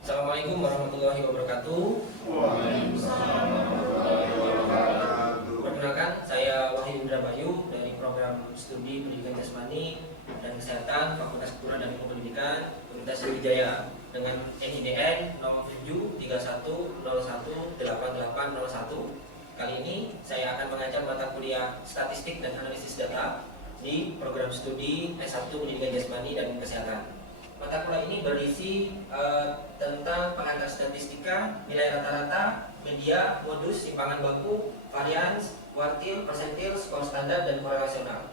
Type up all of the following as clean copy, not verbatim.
Assalamualaikum warahmatullahi wabarakatuh. Waalaikumsalam warahmatullahi wabarakatuh. Perkenalkan, saya Wahyu Indra Bayu dari program studi pendidikan jasmani dan kesehatan Fakultas Kedokteran dan Pendidikan Universitas Sriwijaya dengan NIDN nomor 731018801. Kali ini saya akan mengajar mata kuliah statistik dan analisis data di program studi S1 pendidikan jasmani dan kesehatan. Mata kuliah ini berisi tentang pengantar statistika, nilai rata-rata, media, modus, simpangan baku, varians, kuartil, persentil, skor standar, dan korelasional.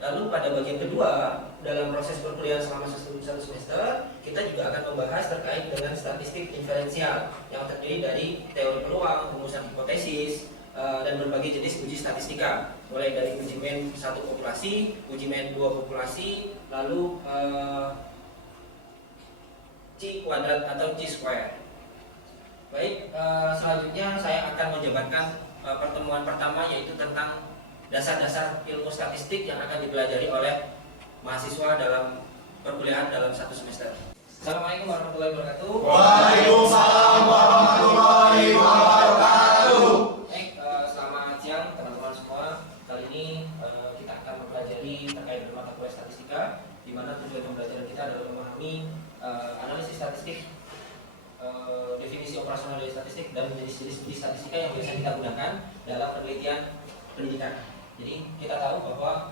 Lalu pada bagian kedua, dalam proses perkuliahan selama satu semester, kita juga akan membahas terkait dengan statistik inferensial yang terdiri dari teori peluang, rumusan hipotesis, dan berbagai jenis uji statistika, mulai dari uji main 1 populasi, uji main 2 populasi, lalu C kuadrat atau C square. Baik, selanjutnya saya akan menjabarkan pertemuan pertama, yaitu tentang dasar-dasar ilmu statistik yang akan dipelajari oleh mahasiswa dalam perkuliahan dalam satu semester. Assalamualaikum warahmatullahi wabarakatuh. Waalaikumsalam warahmatullahi wabarakatuh. Baik, selamat siang teman-teman semua. Kali ini kita akan mempelajari terkait dengan mata kuliah statistika, di mana tujuan pembelajaran kita adalah memahami analisis statistik, definisi operasional dari statistik, dan jenis-jenis statistika yang biasa kita gunakan dalam penelitian pendidikan. Jadi kita tahu bahwa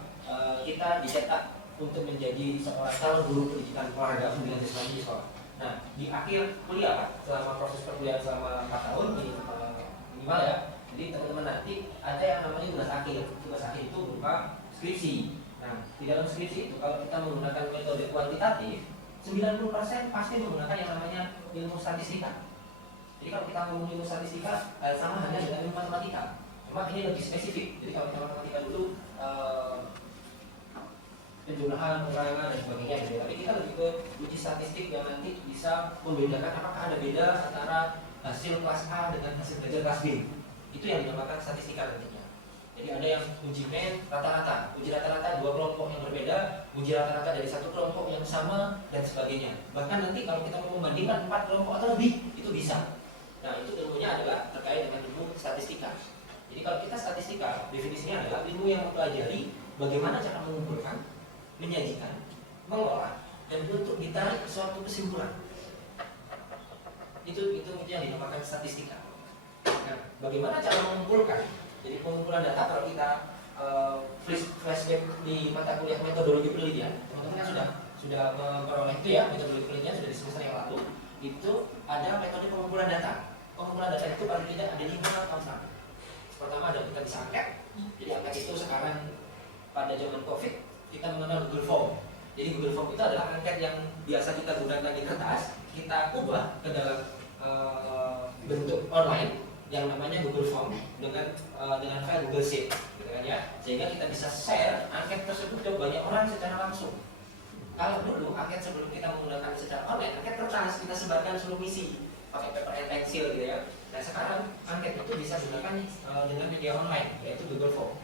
kita dicetak untuk menjadi seorang calon guru pendidikan olahraga pendidikan jasmani di sekolah. Nah, di akhir kuliah selama proses perkuliahan selama 4 tahun minimal ya. Jadi teman-teman nanti ada yang namanya tugas akhir. Tugas akhir itu berupa skripsi. Nah, di dalam skripsi itu kalau kita menggunakan metode kuantitatif, 90% pasti menggunakan yang namanya ilmu statistika. Jadi kalau kita ngomong ilmu statistika sama hanya dengan ilmu matematika. Cuma ini lebih spesifik. Jadi kalau kita matematika dulu penjumlahan, pengurangan, dan sebagainya gitu. Tapi kita lebih ke uji statistik yang nanti bisa membedakan apakah ada beda antara hasil kelas A dengan hasil belajar kelas B. Itu yang dinamakan statistika nantinya. Jadi ada yang uji main rata-rata, uji rata-rata 2 kelompok yang berbeda, uji rata-rata dari 1 kelompok yang sama, dan sebagainya. Bahkan nanti kalau kita mau membandingkan 4 kelompok atau lebih, itu bisa. Nah, itu ilmunya adalah terkait dengan ilmu statistika. Jadi kalau kita statistika, definisinya adalah ilmu yang mempelajari bagaimana cara mengumpulkan, menyajikan, mengolah, dan untuk ditarik suatu kesimpulan. Itu yang dinamakan statistika. Nah, bagaimana cara mengumpulkan? Jadi pengumpulan data, kalau kita flashback di mata kuliah metodologi penelitian, teman-teman sudah memperoleh itu ya, metodologi penelitian sudah di semester yang lalu. Itu ada metode pengumpulan data. Pengumpulan data itu paling tidak ada 5 tahapan. Pertama ada kita bisa angket. Jadi angket itu sekarang pada zaman COVID kita mengenal Google Form. Jadi Google Form itu adalah angket yang biasa kita gunakan di kertas, kita ubah ke dalam bentuk online yang namanya Google Form dengan file Google Sheet, gitu kan ya. Sehingga kita bisa share angket tersebut ke banyak orang secara langsung. Kalau dulu angket sebelum kita menggunakan secara online, angket kertas kita sebarkan seluruh misi pakai paper and pencil gitu ya. Nah sekarang angket itu bisa digunakan dengan media online, yaitu Google Form.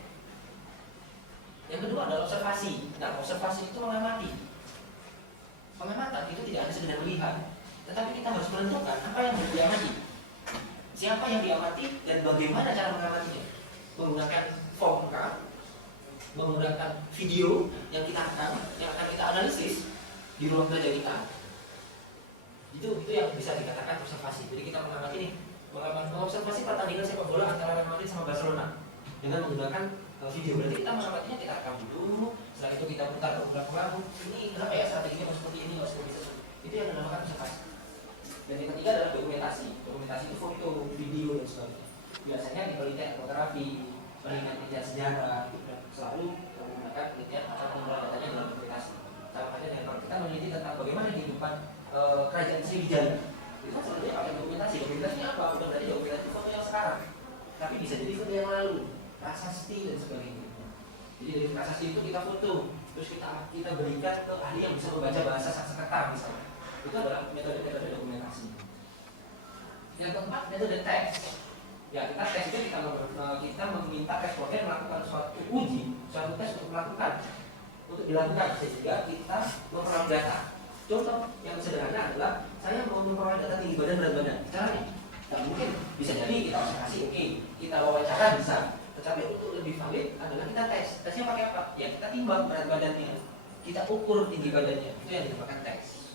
Yang kedua adalah observasi. Nah, observasi itu mengamati. Pengamatan itu tidak hanya sekedar melihat, tetapi kita harus menentukan apa yang harus diamati, siapa yang diamati, dan bagaimana cara mengamatinya. Menggunakan form card, menggunakan video yang akan kita analisis di ruang kerja kita. Itu yang bisa dikatakan observasi. Jadi kita mengamati nih, mengobservasi pertandingan sepak bola antara Real Madrid sama Barcelona dengan menggunakan video. Berarti kita mengamatinya, kita rekam dulu, setelah itu kita putar ke beberapa lagu. Ini kenapa ya strateginya harus seperti ini, harus seperti itu. Itu yang dinamakan observasi. Dan yang ketiga adalah dokumentasi. Dokumentasi itu foto, video, dan sebagainya. Biasanya di penelitian ekoterapi, penelitian sejarah, selalu menggunakan penelitian atau pengumpulan datanya dalam dokumentasi. Sama halnya dengan kalau kita meneliti tentang bagaimana kehidupan kerajaan Sriwijaya, itu kan sebenarnya pakai dokumentasi. Dokumentasinya apa? Bukan dari dokumentasi foto yang sekarang, tapi bisa jadi foto yang lalu, prasasti dan sebagainya. Jadi dari prasasti itu kita foto, terus kita berikan ke ahli yang bisa membaca bahasa Sanskerta misalnya. Itu adalah metode dokumentasi. Yang keempat, metode teks. Ya, kita tes itu kita meminta responden melakukan suatu uji, suatu tes untuk dilakukan sehingga kita memperoleh data. Contoh yang sederhana adalah saya mau memperoleh data tinggi badan berat badan, caranya nggak mungkin. Bisa jadi kita observasi, oke, kita wawancara bisa, tetapi untuk lebih valid adalah kita tes. Tesnya pakai apa? Ya kita timbang berat badannya, kita ukur tinggi badannya, itu yang dinamakan tes.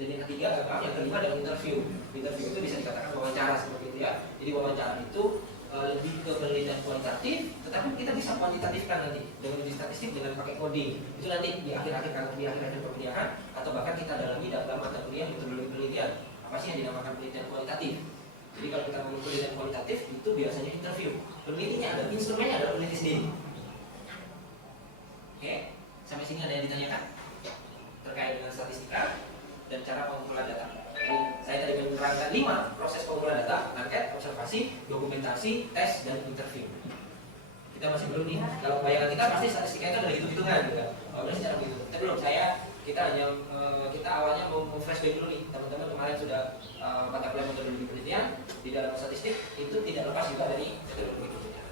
Dan yang ketiga adalah, yang kelima adalah interview. Interview itu bisa dikatakan wawancara seperti itu ya. Jadi wawancara itu lebih ke penelitian kualitatif, tetapi kita bisa kuantitatifkan nanti dengan uji statistik dengan pakai coding. Itu nanti di akhir-akhir perkuliahan, atau bahkan kita dalami dalam mata kuliah metodologi penelitian. Apa sih yang dinamakan penelitian kualitatif? Jadi kalau kita ngomong penelitian kualitatif itu biasanya interview. Penelitinya ada, instrumennya adalah peneliti sendiri. Oke, sampai sini ada yang ditanyakan terkait dengan statistika dan cara pengumpulan data. Jadi saya tadi menerangkan 5 proses pengumpulan data: angket, observasi, dokumentasi, tes, dan interview. Kita masih belum nih. Kalau bayangan kita pasti statistika itu ada hitung-hitungan, gitu kan? Oh, berarti cara begitu. Tapi belum. Kita hanya kita awalnya mau flashback dulu nih. Teman-teman kemarin sudah mata kuliah metodologi penelitian di dalam statistik itu tidak lepas juga dari metodologi penelitian.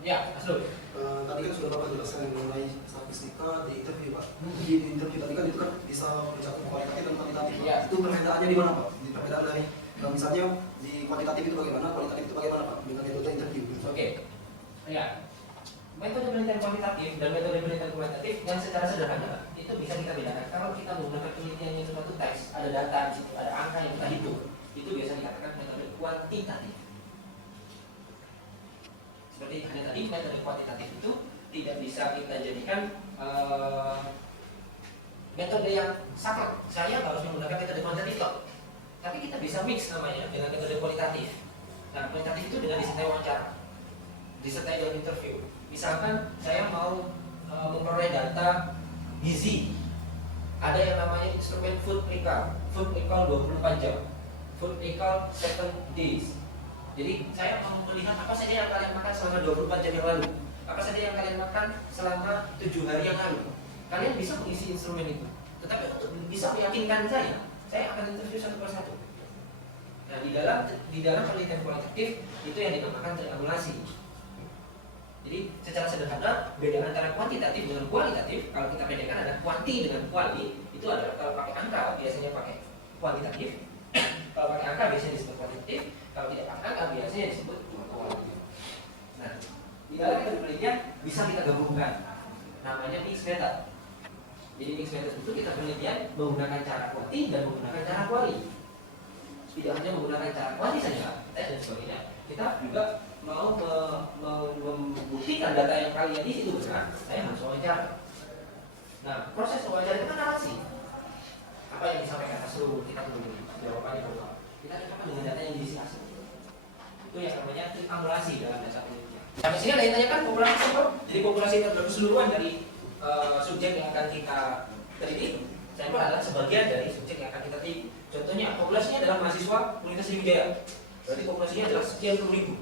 Ya, Mas Lul. Tadi kan sudah Bapak jelaskan mengenai statistika di interview, Pak. Di interview tadi kan itu kan bisa mencakup kualitatif dan kuantitatif, Pak. Ya. Itu perbedaannya di mana, Pak? Di perbedaan dari misalnya di kuantitatif itu bagaimana, kualitatif itu bagaimana, Pak? Dengan metode interview. Oke. Ya. Metode penelitian kuantitatif dan metode penelitian kualitatif yang secara sederhana itu bisa kita bedakan. Kalau kita menggunakan penelitian yang suatu teks, ada data di situ, ada angka yang kita hitung, itu biasa dikatakan metode kuantitatif. Seperti hanya tadi, metode kuantitatif itu tidak bisa kita jadikan metode yang sama. Saya harus menggunakan metode kuantitatif toh, tapi kita bisa mix namanya dengan metode kualitatif. Nah, kualitatif itu dengan disertai wawancara, disertai dengan interview. Misalkan saya mau memperoleh data gizi, ada yang namanya instrumen food recall 24 jam, food recall 7 days. Jadi saya mau melihat apa saja yang kalian makan selama 24 jam yang lalu, apa saja yang kalian makan selama 7 hari yang lalu. Kalian bisa mengisi instrumen itu, tetapi untuk bisa meyakinkan saya akan interview satu persatu. Nah, di dalam penelitian kualitatif itu yang dinamakan triangulasi. Jadi secara sederhana beda antara kuantitatif dengan kualitatif. Kalau kita bedakan ada kuanti dengan kuali, itu adalah kalau pakai angka biasanya pakai kuantitatif, kalau pakai angka biasanya disebut kuantitatif, kalau tidak pakai angka biasanya disebut kualitatif. Nah, di dalam penelitian bisa kita gabungkan, namanya mixed method. Jadi mixed method itu kita penelitian menggunakan cara kuanti dan menggunakan cara kuali. Tidak hanya menggunakan cara kuanti saja, tes dan sebagainya, kita juga mau membuktikan data yang kalian isi itu benar, saya harus wawancara. Nah, proses wawancara itu kan narasi. Apa yang disampaikan Asrul, kita tunggu jawabannya bahwa kita cocokkan dengan data yang diisi Asrul. Itu yang namanya triangulasi dalam data penelitian. Sampai sini ada yang tanyakan populasi sampel. Jadi populasi itu adalah keseluruhan dari subjek yang akan kita teliti. Sampel adalah sebagian dari subjek yang akan kita teliti. Contohnya populasinya adalah mahasiswa Universitas Sriwijaya. Berarti populasinya adalah sekian puluh ribu.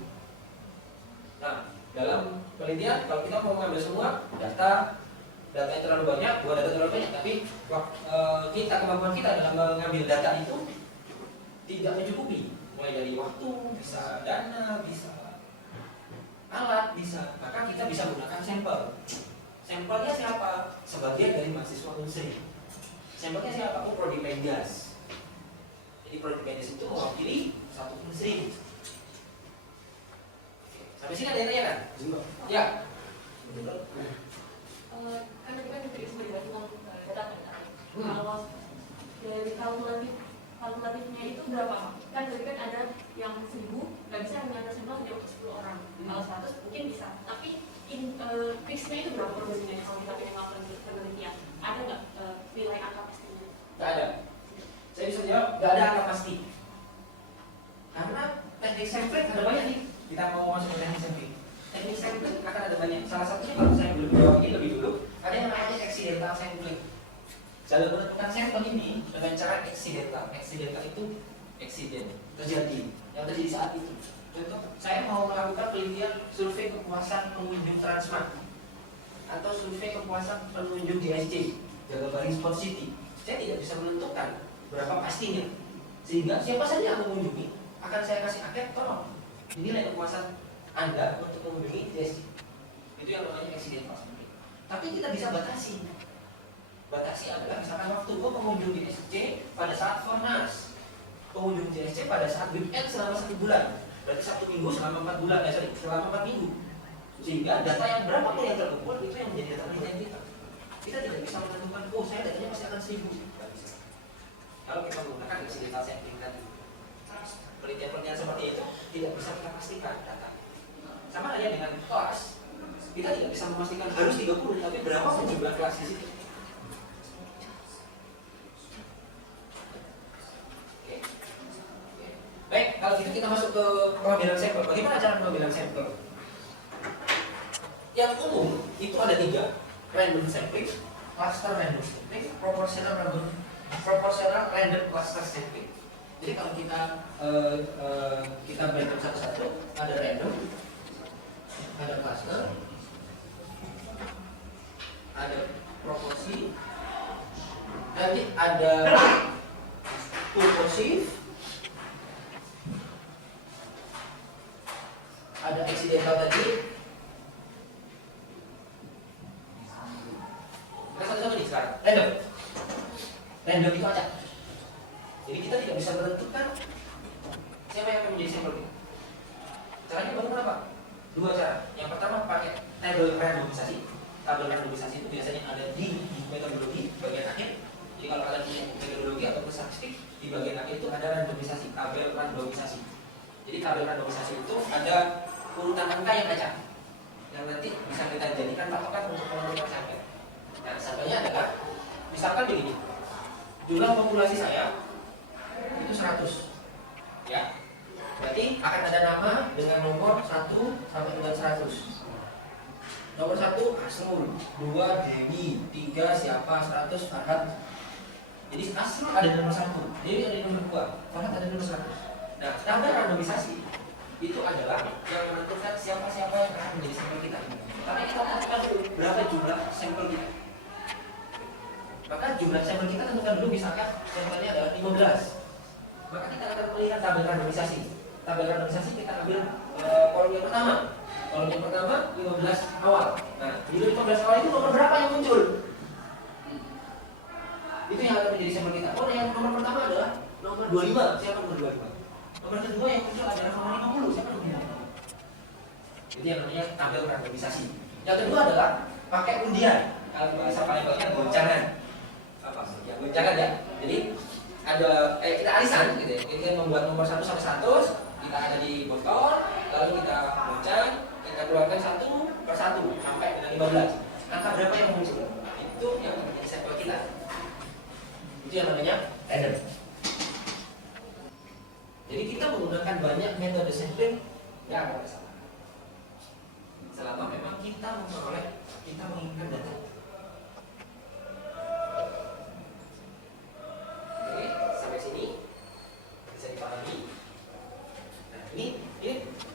Nah, dalam penelitian kalau kita mau mengambil semua data yang terlalu banyak, bukan data terlalu banyak, tapi kemampuan kita dalam mengambil data itu tidak mencukupi. Mulai dari waktu, bisa dana, bisa alat, bisa, maka kita bisa menggunakan sampel. Sampelnya siapa? Sebagian dari mahasiswa Unsri. Sampelnya siapa? Oh, Prodi Menjas. Jadi Prodi Menjas itu mewakili satu Unsri. Sampai sini ada yang tanya kan? Ya. Kan tadi kan diberi sebagai data kan? Kalau dari kalkulatifnya itu berapa? Kan tadi kan ada yang 1000, nggak bisa hanya sampel hanya untuk 10 orang. Kalau 100 mungkin bisa. Tapi fixnya itu berapa persennya kalau kita pengen melakukan penelitian? Ada nggak nilai angka pastinya? Nggak ada. Saya bisa jawab, nggak ada angka pasti. Karena teknik sampling ada banyak nih. Kita mau masuk ke teknik sampling. Teknik sampling akan ada banyak. Salah satunya kalau saya belum jawab ini lebih dulu, ada yang namanya accidental sampling. Jalur menentukan sampel ini dengan cara accidental. Accidental itu accident terjadi, yang terjadi saat itu. Contoh, saya mau melakukan penelitian survei kepuasan pengunjung Transmart atau survei kepuasan pengunjung DSC, Jagabaring Sport City. Saya tidak bisa menentukan berapa pastinya, sehingga siapa saja yang mengunjungi akan saya kasih angket, tolong dinilai kepuasan Anda untuk mengunjungi DSC. Itu yang namanya accidental sampling. Tapi kita bisa batasi batasi adalah misalkan waktu gua pengunjung di SC pada saat Fornas, pengunjung di SC pada saat weekend selama 1 bulan, berarti Sabtu Minggu selama 4 bulan, selama 4 minggu. Sehingga data yang berapapun yang terkumpul itu yang menjadi data penelitian kita. Kita tidak bisa menentukan, oh saya datanya pasti akan 1000. Tidak bisa. Kalau kita menggunakan incidental sampling tadi, penelitian-penelitian seperti itu tidak bisa kita pastikan data. Sama halnya dengan kelas, kita tidak bisa memastikan harus 30, tapi berapa pun jumlah kelas di situ. Oke. Baik, kalau gitu kita masuk ke pengambilan sampel. Bagaimana cara pengambilan sampel? Yang umum itu ada 3, random sampling, cluster random sampling, proportional random cluster sampling. Jadi kalau kita breakdown satu-satu, ada random, ada cluster, ada proporsi, nanti ada purposive, ada accidental tadi. Kita satu-satu nih sekarang, random itu acak. Jadi kita tidak bisa menentukan siapa yang akan menjadi sampel kita. Caranya bagaimana Pak? 2 cara. Yang pertama pakai tabel randomisasi. Tabel randomisasi itu biasanya ada di metodologi bagian akhir. Jadi kalau kalian punya metodologi atau statistik, di bagian akhir itu ada randomisasi, tabel randomisasi. Jadi tabel randomisasi itu ada urutan angka yang acak, yang nanti bisa kita jadikan patokan untuk menentukan sampel. Nah, sampelnya adalah misalkan begini, jumlah populasi saya itu 100, ya. Berarti akan ada nama dengan nomor 1 sampai dengan 100. Nomor 1 Asrul, 2 Dewi, 3 siapa, 100 Farhat. Jadi Asrul ada di nomor 1, Dewi ada di nomor 2, Farhat ada di nomor 100. Nah, tabel randomisasi itu adalah yang menentukan siapa-siapa yang akan menjadi sampel kita. Tapi kita tentukan dulu berapa jumlah sampel kita. Maka jumlah sampel kita tentukan dulu, misalkan sampelnya adalah 15. Maka kita akan melihat tabel randomisasi. Tabel randomisasi kita ambil kolom yang pertama. Kolom yang pertama 15 awal. Nah, di 15 awal itu nomor berapa yang muncul? Itu yang akan menjadi sampel kita. Oh, yang nomor pertama adalah nomor 25. Siapa nomor 25? Nomor kedua yang muncul adalah nomor 50. Siapa nomor 50? Itu yang namanya tabel randomisasi. Yang kedua adalah pakai undian. Kalau bahasa Palembangnya goncangan. Apa? Ya, goncangan ya. Jadi ada kita arisan gitu ya. Kita membuat nomor 1 sampai 100, kita ada di botol, lalu kita goncang, kita keluarkan 1 per 1 sampai dengan 15. Angka berapa yang muncul? Itu yang menjadi sampel kita. Itu yang namanya random. Jadi kita menggunakan banyak metode sampling, nggak ada masalah. Selama memang kita menginginkan data. Oke, sampai sini bisa dipahami. Nah, ini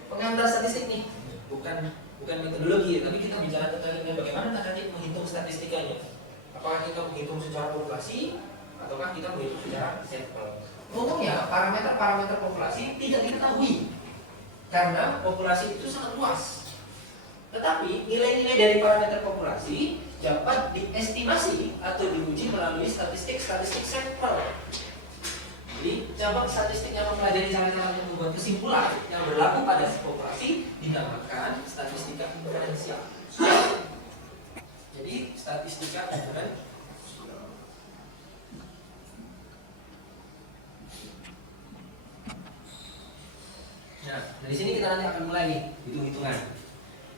pengantar statistik nih, bukan metodologi, tapi kita bicara tentang bagaimana nanti menghitung statistikanya. Apakah kita menghitung secara populasi, ataukah kita menghitung secara sampel? Umumnya parameter populasi tidak diketahui karena populasi itu sangat luas. Tetapi nilai-nilai dari parameter populasi dapat diestimasi atau diuji melalui statistik sampel. Jadi cabang statistik yang mempelajari cara-cara yang membuat kesimpulan yang berlaku pada populasi dinamakan statistika inferensial. Jadi statistika inferensial. Nah, dari sini kita nanti akan mulai nih hitung-hitungan.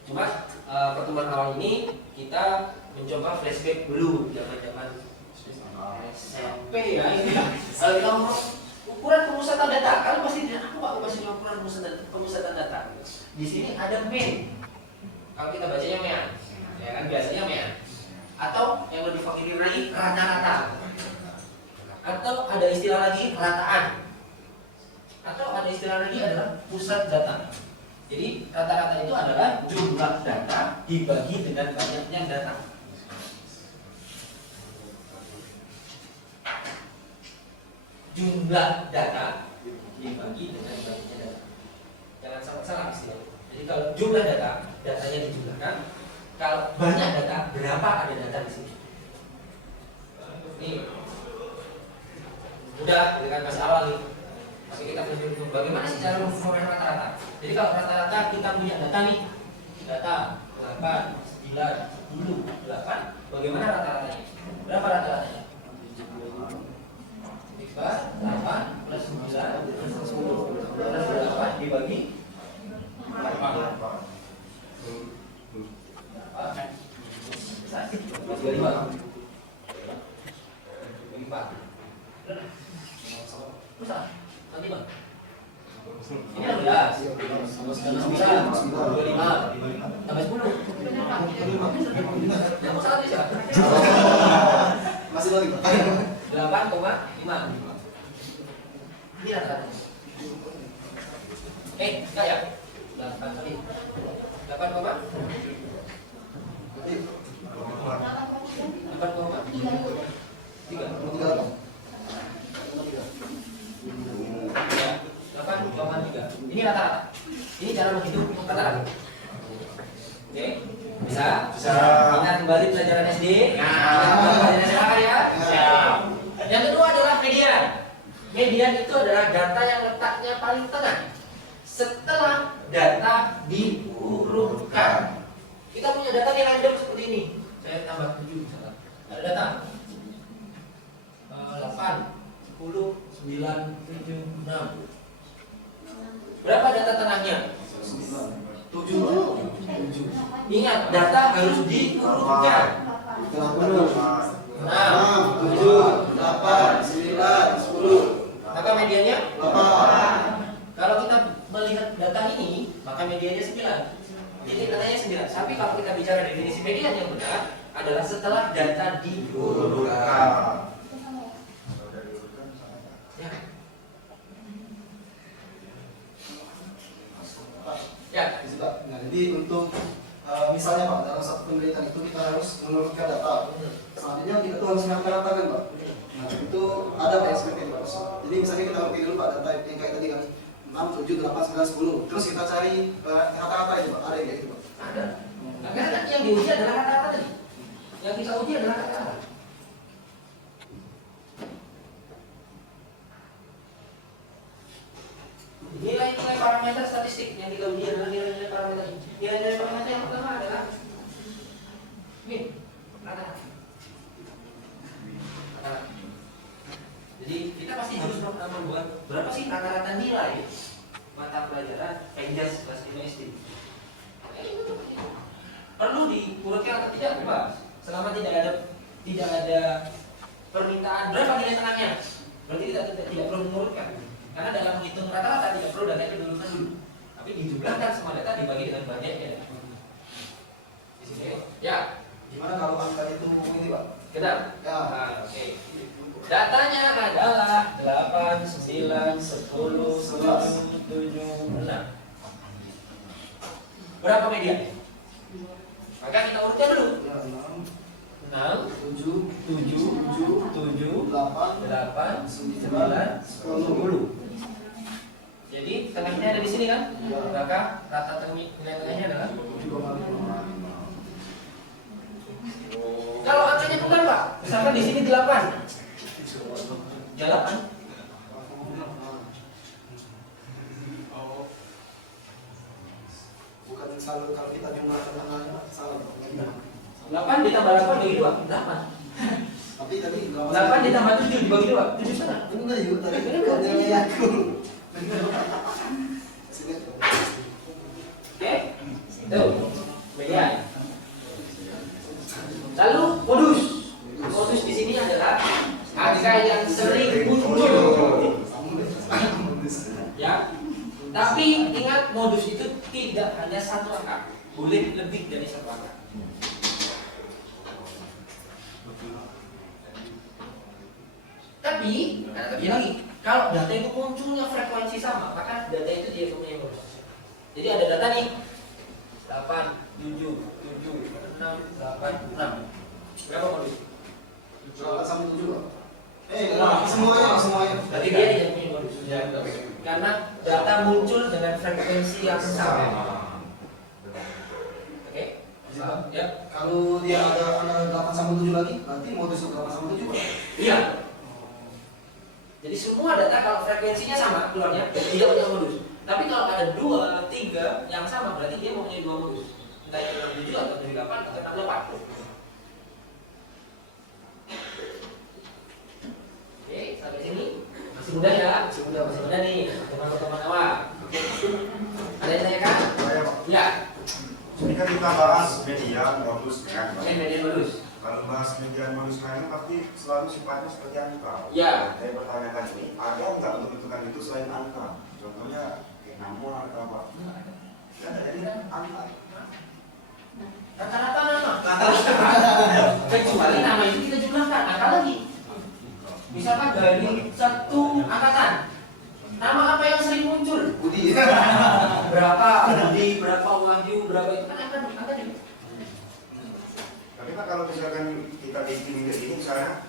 Cuma pertemuan awal ini kita mencoba flashback dulu zaman-zaman SMP ya. Kalau kita ngomong ukuran pemusatan data, kalian pasti tidak aku Pak masih ukuran pemusatan data. Di sini ada mean. Kalau kita bacanya mean, ya kan biasanya mean. Atau yang lebih familiar lagi rata-rata. Atau ada istilah lagi rataan. Atau ada istilah lagi adalah pusat data. Jadi rata-rata itu adalah jumlah data dibagi dengan banyaknya data. Jumlah data dibagi dengan banyaknya data. Jangan sampai salah istilah. Jadi kalau jumlah data, datanya dijumlahkan. Kalau banyak data, berapa ada data di sini? Udah, gitu kan masih awal nih. Tapi kita flashback dulu. Bagaimana sih cara memperoleh rata-rata? Jadi kalau rata-rata kita punya data nih, data 8, 9, 10, 8. Bagaimana rata-ratanya? Berapa rata-ratanya? 8 plus 9 plus 10 plus 8 dibagi 4. Bagi 5. Bagi 4. Bisa? Nanti bang. Ini 16. 9, 25, tambah 10. Yang salah bisa? Masih lagi. 8,5. Ini rata-rata. Enggak ya? 8 kali. 8, 8,3. Ini rata-rata. Ini cara menghitung rata-rata. Oke, bisa? Bisa. Ingat kembali pelajaran SD. Pelajaran SMA ya. Yang kedua adalah median. Median itu adalah data yang letaknya paling tengah setelah data diurutkan. Kita punya data yang random seperti ini. Saya tambah 7 misalnya. Ada data 8, 10, 9, 7, 6. Berapa data tengahnya? 7. Ingat, data harus diurutkan. 6, 7, 8, 9, 10. maka mediannya 8. Kalau kita melihat data ini, maka mediannya 9. Titik tengahnya 9. Tapi kalau kita bicara definisi median yang benar adalah setelah data diurutkan. Ya. Ya. Nah, jadi untuk misalnya Pak, dalam satu pemberitaan itu kita harus menurunkan data. Selanjutnya kita tuh harus merata-ratakan Pak. Nah, itu ada Pak yang seperti itu Pak. Jadi misalnya kita ngerti dulu Pak data yang kayak tadi kan 6, 7, 8, 9, 10. Terus kita cari rata-rata itu Pak. Ada yang kayak gitu Pak. Ada. Nah, karena yang diuji adalah rata-rata tadi. Yang kita uji adalah rata-rata. Nilai-nilai parameter statistik yang kita uji adalah nilai-nilai parameter. Nilai-nilai parameter yang pertama adalah ini rata-rata. Rata-rata. Jadi kita pasti harus membuat berapa sih rata-rata nilai mata pelajaran PENJAS kelas 5 SD. Perlu diurutkan atau tidak? Bebas. Selama tidak ada permintaan berapa nilai tengahnya, berarti tidak perlu mengurutkan. Karena dalam menghitung rata-rata tidak perlu data itu diurutkan dulu, tapi dijumlahkan semua data dibagi dengan banyaknya. Di sini, ya. Gimana kalau angka itu ini Pak? Kita. Ya. Oke. Datanya adalah 8, 9, 10, 11, 7, 6. Berapa median? Maka kita urutkan dulu. Ya, 6, 7, 7, 8, 9, 10. Jadi tengahnya ada di sini kan? Maka rata nilai tengahnya adalah 7,5. kalau angkanya bukan Pak, misalkan di sini 8. Ya 8. Bukan selalu kalau kita jumlahkan tengahnya salah. 8 ditambah 8 bagi 2, 8. Tapi tadi 8 ditambah 7 dibagi 2, 7 setengah. enggak yuk tadi kan nilai aku. Oke? Tuh, median. Lalu modus. Modus di sini adalah angka yang sering muncul. Ya. Tapi ingat modus itu tidak hanya satu angka, boleh lebih dari satu angka. Tapi lagi, kalau data itu munculnya frekuensi sama, maka data itu dia punya modus. Jadi ada data nih 8, 7, 7, 6, 8, 6. Berapa modus? 8 sampai 7 Pak. Semuanya. Berarti dia tidak punya modus. Karena data muncul dengan frekuensi yang sama. Oke? Ya. Kalau dia ada 8 sampai 7 lagi, berarti modus 8 sampai 7 Pak. Iya. Jadi semua data kalau frekuensinya sama keluarnya tidak punya modus. Tapi kalau ada 2, 3 yang sama berarti dia mempunyai 2 modus. Entah itu 67 atau 78 atau 68. Oke, sampai sini masih mudah ya, masih mudah nih teman-teman awal. Ada yang tanyakan? Saya, Pak. Ya. Ini kan kita bahas median modus kan, Pak. Median modus. Kalau bahas median modus lainnya pasti selalu sifatnya seperti angka. Ya. Saya pertanyakan ini, ada nggak untuk menentukan itu selain angka? Contohnya kayak nama atau apa? Ya, jadi angka. Rata-rata nama. Kecuali nama itu kita jumlahkan. Angka lagi. Misalkan dari satu angkatan, nama apa yang sering muncul? Budi. Berapa Budi, berapa Wahyu, berapa itu kan angka juga. Tapi kan kalau misalkan kita distribusi ini misalnya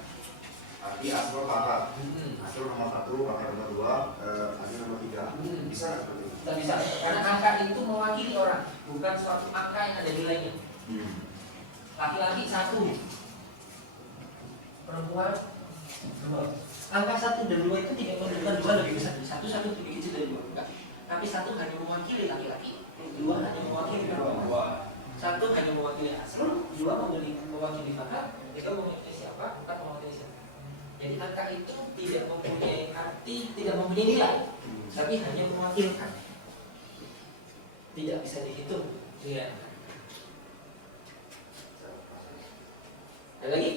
Adi Asrul Barat, Asrul nomor 1, Barat nomor 2, Adi nomor 3. Bisa nggak seperti itu? Tidak bisa, karena angka itu mewakili orang, bukan suatu angka yang ada nilainya. Laki-laki 1, perempuan 2. Angka 1 dan 2 itu tidak menunjukkan 2 lebih besar. 1 lebih kecil dari 2, enggak. Tapi 1 hanya mewakili laki-laki, 2 hanya mewakili perempuan. 1 hanya mewakili Asrul, 2 mewakili Barat, 3 mewakili siapa, 4 mewakili siapa. Jadi angka itu tidak mempunyai arti, tidak mempunyai nilai, tapi hanya mewakilkan. Tidak bisa dihitung. Iya. Ada lagi?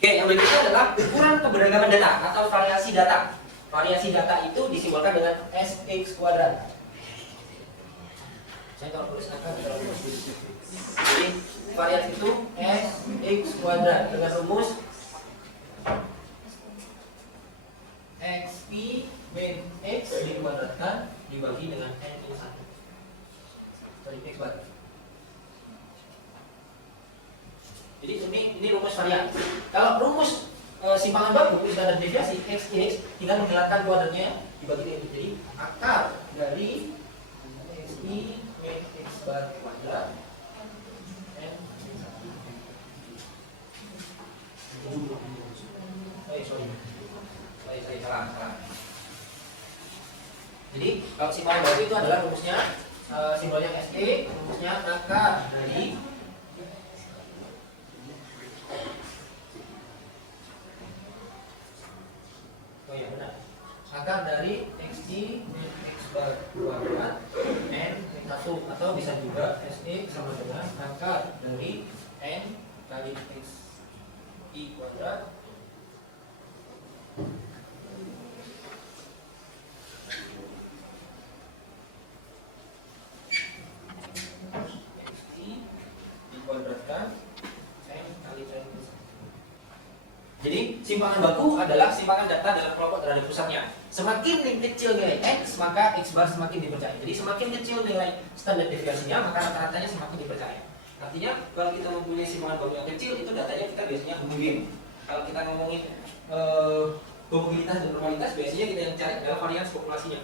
Oke, yang berikutnya adalah ukuran keberagaman data atau variasi data. Variasi data itu disimbolkan dengan SX kuadrat. Saya kalau tulis angka tidak rumus. Jadi variasi itu SX kuadrat dengan rumus XP min X dikuadratkan dibagi dengan N min 1. Sorry, X kuadrat. Jadi ini rumus varian. Kalau rumus simpangan baku standar deviasi X tinggal menghilangkan kuadratnya dibagi dengan itu. Jadi akar dari XI min X bar kuadrat N min 1. Sorry, salah. Jadi kalau simpangan baku itu adalah rumusnya simbolnya SE, rumusnya akar dari akar dari XI min X bar kuadrat N min 1, atau bisa juga SE sama dengan akar dari N kali XI kuadrat XI dikuadratkan N kali N. Jadi simpangan baku adalah simpangan data dalam kelompok terhadap pusatnya. Semakin kecil nilai X, maka X bar semakin dipercaya. Jadi semakin kecil nilai standar deviasinya, maka rata-ratanya semakin dipercaya. Artinya kalau kita mempunyai simpangan baku yang kecil, itu datanya kita biasanya homogen. Kalau kita ngomongin homogenitas dan normalitas, biasanya kita yang cari adalah varians populasinya.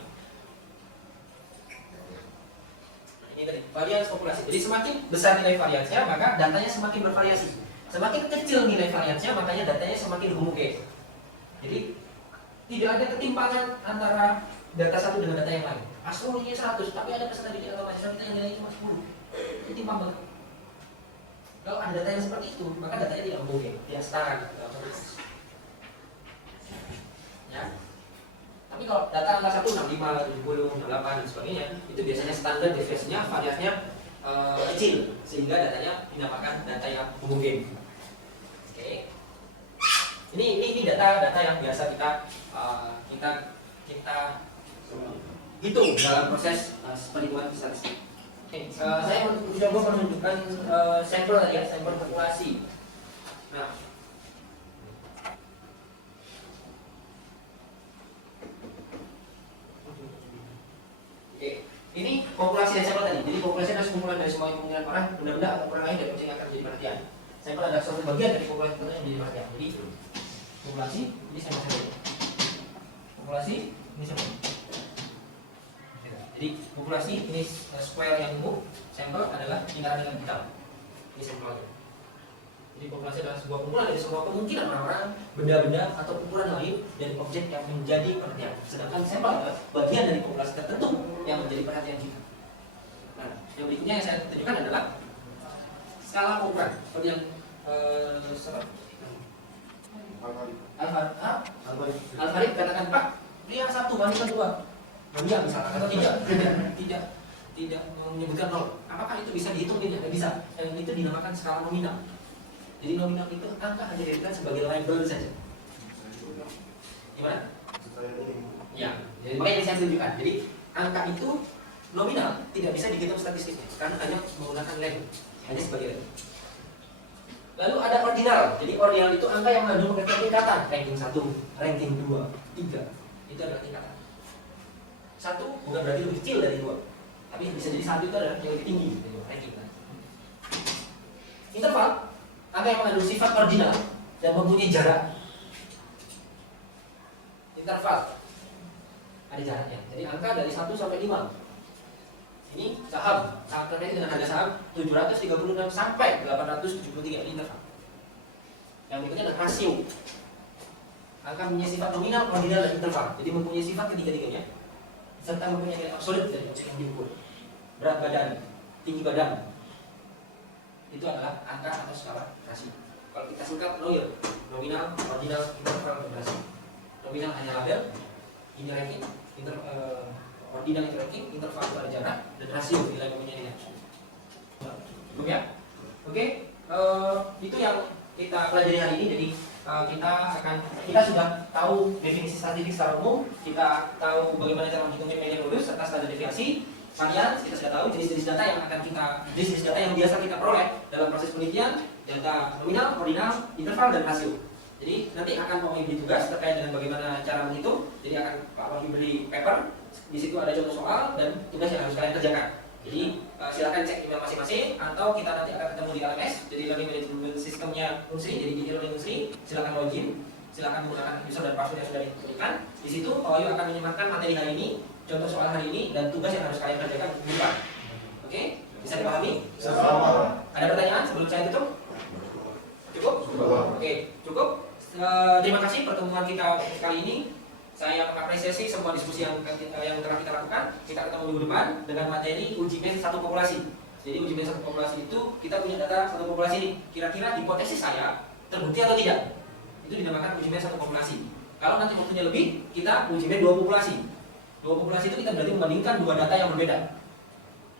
Ini tadi varians populasi. Jadi semakin besar nilai variansnya, maka datanya semakin bervariasi. Semakin kecil nilai variansnya, makanya datanya semakin homogen. Jadi tidak ada ketimpangan antara data satu dengan data yang lain. Asrulnya 100, tapi ada peserta didik atau mahasiswa kita yang nilainya cuma 10. Itu timpang banget. Kalau ada data yang seperti itu, maka datanya tidak homogen, tidak setara gitu. Ya. Tapi kalau data angka 1, 65, 70, 68 dan sebagainya, itu biasanya standar deviasinya, variasinya kecil, sehingga datanya dinamakan data yang homogen. Oke. Ini data yang biasa kita hitung dalam proses perhitungan statistik. Oke, saya mencoba menunjukkan sampel tadi ya, sampel populasi. Nah, oke, ini populasi dan sampel tadi. Jadi populasi adalah kumpulan dari semua kemungkinan orang, benda-benda atau orang lain dari kucing akan menjadi perhatian. Sampel adalah suatu bagian dari populasi yang menjadi perhatian. Jadi populasi ini sampel. Populasi ini sampel. Jadi populasi ini square yang umum, sampel adalah lingkaran dengan hitam. Ini sampelnya. Jadi populasi adalah sebuah kumpulan dari semua kemungkinan orang-orang, benda-benda atau kumpulan lain dari objek yang menjadi perhatian. Sedangkan sampel adalah bagian dari populasi tertentu yang menjadi perhatian kita. Nah, yang berikutnya yang saya tunjukkan adalah skala ukuran. Seperti yang Alfarid katakan, Pak, dia satu banding kedua. Dia misalkan atau tidak menyebutkan nol. Apakah itu bisa dihitung? Tidak bisa. Dan itu dinamakan skala nominal. Jadi nominal itu angka hanya dijadikan sebagai label saja. Gimana? Ya, jadi makanya saya tunjukkan. Jadi angka itu nominal tidak bisa dihitung statistiknya karena hanya menggunakan label, hanya sebagai label. Lalu ada ordinal. Jadi ordinal itu angka yang mengandung tingkatan, ranking 1, ranking 2, 3. Itu adalah tingkatan. 1 bukan berarti lebih kecil dari 2, tapi bisa jadi 1 itu adalah yang lebih tinggi dari ranking. Interval, angka yang mengandung sifat ordinal dan mempunyai jarak. Interval ada jaraknya. Jadi angka dari 1 sampai 5. Ini saham, sangat terkait dengan harga saham 736 sampai 873, ini interval. Yang berikutnya adalah rasio. Angka mempunyai sifat nominal, ordinal, dan interval. Jadi mempunyai sifat ketiga-tiganya serta mempunyai nilai absolut dari objek yang diukur. Berat badan, tinggi badan. Itu adalah angka atau skala rasio. Kalau kita singkat NOIR, nominal, ordinal, interval, dan rasio. Nominal hanya label, ini ranking, ordinal itu ranking, interval itu ada jarak, dan rasio nilai mempunyai nilai absolut. Belum ya? Oke, itu yang kita pelajari hari ini. Jadi kita sudah tahu definisi statistik secara umum, kita tahu bagaimana cara menghitungnya median modus serta standar deviasi. Varian kita sudah tahu jenis-jenis data yang biasa kita peroleh dalam proses penelitian, data nominal, ordinal, interval, dan rasio. Jadi nanti akan Pak Wahyu beri tugas terkait dengan bagaimana cara menghitung. Jadi akan Pak Wahyu beri paper, di situ ada contoh soal dan tugas yang harus kalian kerjakan. Jadi silakan cek email masing-masing atau kita nanti akan ketemu di LMS. Jadi Learning Management Systemnya Unsri, jadi di Learning Unsri, silakan login, silakan menggunakan user dan password yang sudah diberikan. Di situ Pak Wahyu akan menyematkan materi hari ini, contoh soal hari ini, dan tugas yang harus kalian kerjakan minggu depan. Oke, bisa dipahami? Ada pertanyaan sebelum saya tutup? Cukup? Oke, cukup. Terima kasih pertemuan kita kali ini. Saya mengapresiasi semua diskusi yang telah kita lakukan. Kita ketemu minggu depan dengan materi uji men satu populasi. Jadi uji men satu populasi itu kita punya data satu populasi ini. Kira-kira hipotesis saya terbukti atau tidak? Itu dinamakan uji men satu populasi. Kalau nanti waktunya lebih, kita uji men 2 populasi. 2 populasi itu kita berarti membandingkan 2 data yang berbeda.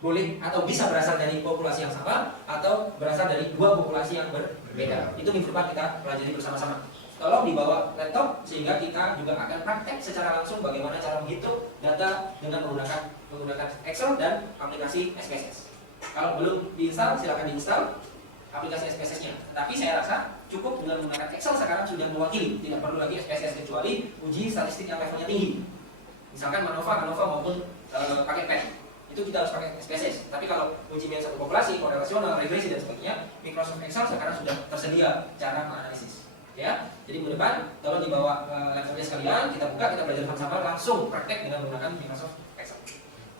Boleh atau bisa berasal dari populasi yang sama atau berasal dari 2 populasi yang berbeda. Itu minggu depan kita pelajari bersama-sama. Tolong dibawa laptop sehingga kita juga akan praktek secara langsung bagaimana cara menghitung data dengan menggunakan Excel dan aplikasi SPSS. Kalau belum diinstal, silakan diinstal aplikasi SPSS-nya. Tapi saya rasa cukup dengan menggunakan Excel sekarang sudah mewakili, tidak perlu lagi SPSS kecuali uji statistik yang levelnya tinggi. Misalkan ANOVA maupun pakai PET. Itu kita harus pakai SPSS. Tapi kalau uji men satu populasi, korelasional, regresi dan sebagainya, Microsoft Excel sekarang sudah tersedia cara menganalisis. Ya, jadi minggu depan tolong dibawa laptopnya sekalian, kita buka, kita belajar sama-sama langsung praktek dengan menggunakan Microsoft Excel.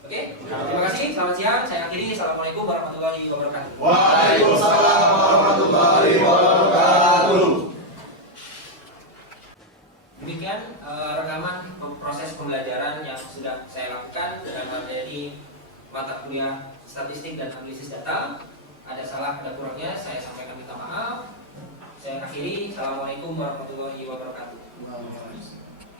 Oke, terima kasih. Selamat siang. Saya akhiri. Assalamualaikum warahmatullahi wabarakatuh. Waalaikumsalam warahmatullahi wabarakatuh. Demikian rekaman proses pembelajaran yang sudah saya lakukan dengan materi mata kuliah statistik dan analisis data. Ada salah, ada kurangnya, saya sampaikan minta maaf. Saya akhiri. Assalamualaikum warahmatullahi wabarakatuh.